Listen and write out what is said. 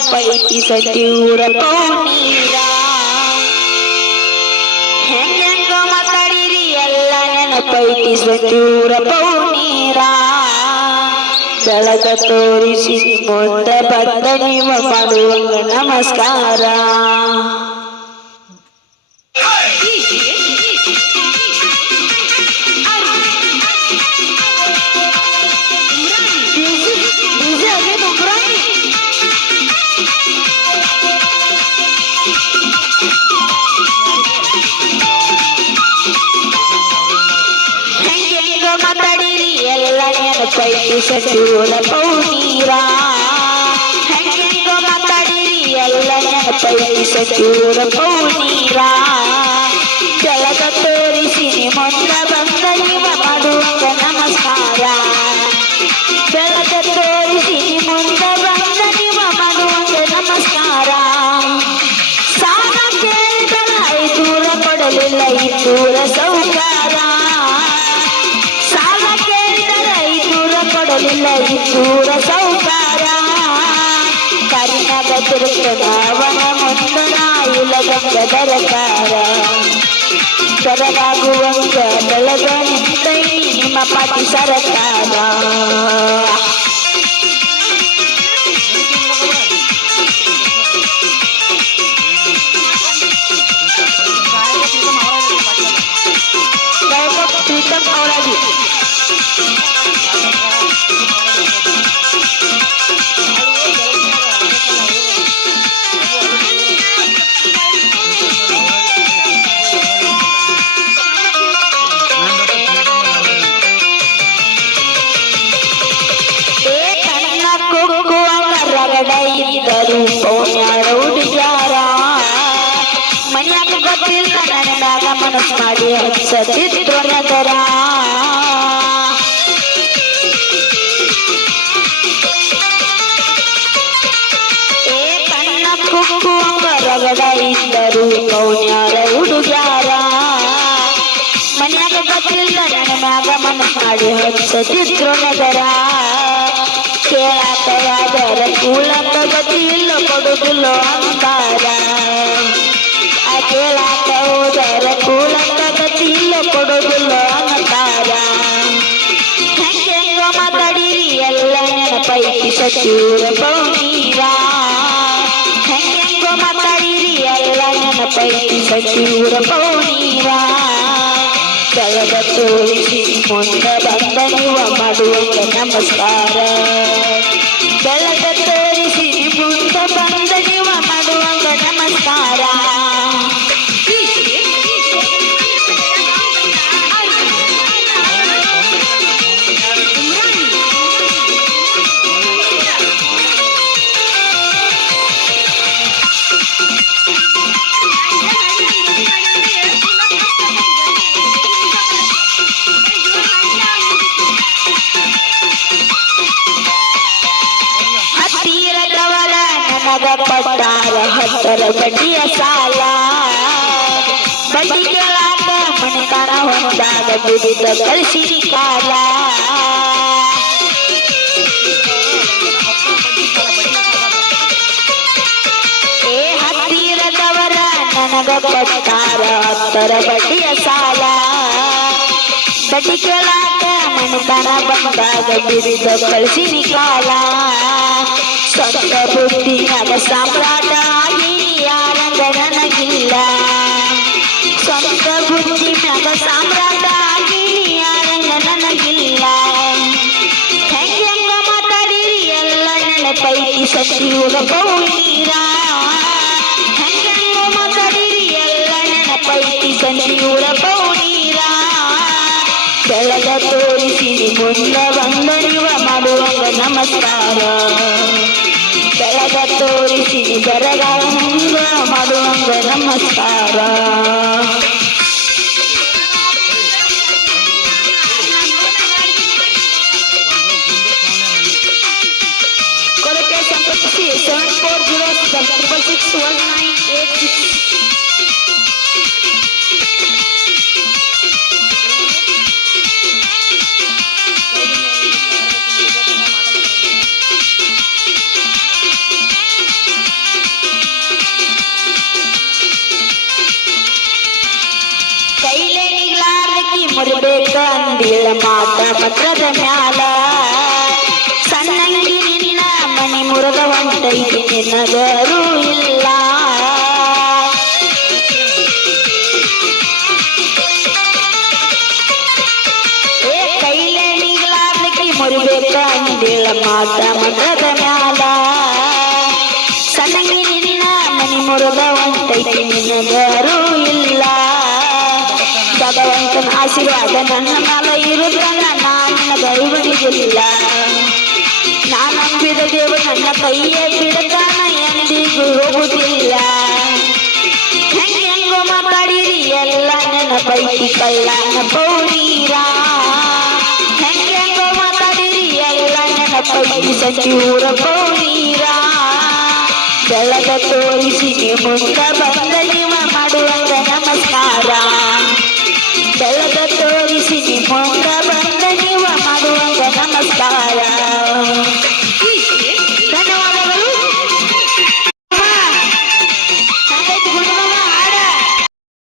ನೆನಪೈತಿ ಸತಿಯೂರ ಪೌನೀರ ಹೆಂಗ ಮಾತಾಡಿರಿ ಎಲ್ಲ ನೆನಪೈತಿ ಸತಿಯೂರ ಪೌನೀರ ಬೆಳಗ ತೋರಿಸಿ ಮುಂದ ಬಂದ ನಿಮ್ಮ ಮಾಡುವಂಗ ನಮಸ್ಕಾರ ಮಾತಾಡಿರಿ ಎಲ್ಲ ನೆನಪೈತಿ ಸತಿಯೂರ ಪೌನೀರ ಹೆಂಗೆಂಗೋ ಮಾತಾಡಿರಿ ಎಲ್ಲ ನೆನಪೈತಿ ಸತಿಯೂರ ಪೌನೀರ ಬೆಳಗ ತೋರಿಸಿ ಮುಂದ ಬಂದ ನಿಮ್ಮ ಮಾಡುವಂಗ ನಮಸ್ಕಾರ ಬೆಳಗ ತೋರಿಸಿ ಮುಂದ ಬಂದ ನಿಮ್ಮ ಮಾಡುವಂಗ ನಮಸ್ಕಾರ ಸಾಲ ಕೇಳಿದರ ಐದೂರ ಕೊಡಲಿಲ್ಲ ಇದ್ದೂರ ಸೌಕಾರ ಇದ್ದೂರ ಸೌಕಾರ ಕರಿನಗ ತಿರುಕವನ ಮುಂದನ ಇಲ್ಲದಂಗ ದರಕಾರ ದರವಾಗುವಂಗ ಬೆಳಗ ನಿಂತೈ ನಿಮ್ಮ ಪಾಟಿ ಸರಕಾರ ಪ್ರೀತಮ್ ಅವರಾಗಿ ಇದ್ದರು ಪೌನ್ಯಾರ ಹುಡುಗ್ಯಾರ ಮನ್ಯಾಗ ಗೊತ್ತಿಲ್ಲ ನನಗಾಗ ಮನಸ್ಸು ಮಾಡಿ ಹಚ್ಚದಿದ್ರು ನಗರ ಕಣ್ಣ ಕುಕ್ಕುವಂಗ ರಗಡ ಇದ್ದರು ಪೌನ್ಯಾರ ಹುಡುಗ್ಯಾರ ಮನ್ಯಾಗ ಗೊತ್ತಿಲ್ಲ ನನಗಾಗ ಮನಸ್ಸು ಮಾಡಿ ಹಚ್ಚದಿದ್ರು ನಗರ ಕೇಳಾತವಾದರ ಕೂಳಂತ ಗತಿ ಇಲ್ಲ ಕೊಡುದಿಲ್ಲ ಅಂತಾರ ಕೇಳಾತ ಹೋದರ ಕೂಳಂತ ಗತಿ ಇಲ್ಲ ಕೊಡುದಿಲ್ಲ ಅಂತಾರ ಹೆಂಗೆಂಗೋ ಮಾತಾಡಿರಿ ಎಲ್ಲ ನೆನಪೈತಿ ಸತಿಯೂರ ಪೌನೀರ ಹೆಂಗೆಂಗೋ ಮಾತಾಡಿರಿ ಎಲ್ಲ ನೆನಪೈತಿ ಸತಿಯೂರ ಪೌನೀರ ಬೆಳಗ ತೋರಿಸಿ ಮುಂದ ಬಂದ ನೀವು ಮಾಡುವಂಗ ನಮಸ್ಕಾರ ಬೆಳಗ ತೋರಿಸಿ ಮುಂದ ಬಂದ ನೀವು ಮಾಡುವಂಗ ನಮಸ್ಕಾರ ಪಟ್ಟಾರ ಹತ್ತರ ಬಡ್ಡಿಯ ಸಾಲ ಬಡ್ಡಿ ಕೇಳಾಕ ಮನೆತನ ಹೊಂದಾಗ ಬಿಡಿದ ಕಳಿಸಿರಿ ಕಾಲ ಹತ್ತಿರದವರ ನನಗ ಪಟ್ಟಾರ ಹತ್ತರ ಬಡ್ಡಿಯ ಸಾಲ ಬಡ್ಡಿ ಕೇಳಾಕ ಮನೆತನ ಬಂದಾಗ ಬಿಡಿದ ಕಳಿಸಿರಿ ಕಾಲ ಸ್ವಂತ ಬುದ್ಧಿಯಾಗ ಸಾಮ್ರಾಟ ಆಗಿ ಯಾರಂಗ ನನಗಿಲ್ಲ ಸ್ವಂತ ಬುದ್ಧಿ ಮ್ಯಾಗ ಸಾಮ್ರಾಟ ಆಗಿ ಯಾರಂಗ ನನಗಿಲ್ಲ ಹೆಂಗೆಂಗ ಮಾತಾಡಿರಿ ಎಲ್ಲ ನೆನಪೈತಿ ಸತಿಯೂರ ಪೌನೀರ ಹೆಂಗೆಂಗ ಮಾತಾಡಿರಿ ಎಲ್ಲ ನೆನಪೈತಿ ಸತಿಯೂರ ಪೌನೀರ ಬೆಳಗ ತೋರಿಸಿ ಮುಂದ ಬಂದ ನೀವ ಮಾಡುವಂಗ ನಮಸ್ಕಾರ ಬೆಳಗ ತೋರಿಸಿ ಬರಗ ಮಾಡುವಂಗ ನಮಸ್ಕಾರ ಕೊರತೆ ಸಂಪರ್ಕಿಸಿ 7406661986 ಮುರಿಬೇಕ ಅಂದಿಳ ಮಾತ ಪತ್ರದ ಮ್ಯಾಲ ಸಣ್ಣಂಗಿ ನಿನ್ನ ಮನಿ ಮುರದ ಹೊಂಟೈತಿ ನಿನಗರೂ ಇಲ್ಲ ಮುರಿಬೇಕ ಅಂದಿಳ ಮಾತ ಮಗದ ಮ್ಯಾಲ ಸಣ್ಣಂಗಿ ನಿನ್ನ ಮನಿ ಮುರದ ಹೊಂಟೈತಿ ನಿನಗರೂ ಇಲ್ಲ ಭಗವಂತನ ಆಶೀರ್ವಾದ ನನ್ನ ಮ್ಯಾಲ ಇರುತ್ತಲ್ಲ ನಾನು ಬೈಬಲಿಗಿಲ್ಲ ನಾನು ನಂಬಿದ ದೇವರು ನನ್ನ ಕೈಯೇ ಬಿಡತಾನ ಎಂದಿಗೂ ಹೋಗುತ್ತಿಲ್ಲ ಹೆಂಗೋ ಮಾತಾಡಿರಿ ಎಲ್ಲ ನನ್ನ ಪೈಕಿ ಕಳ್ಳನ ಪೌನೀರ ಹೆಂಗೋ ಮಾತಾಡಿರಿ ಎಲ್ಲ ನನ್ನ ಪೈಕಿ ಸಚಿವರ ಪೌನೀರ ಬೆಳಗ ತೋರಿಸಿ ಮುಂದ ಬಂದ ನೀವ ಮಾಡುವಂತ ನಮಸ್ಕಾರ ಬೆಳಗ ತೋರಿಸಿ ಮುಂದ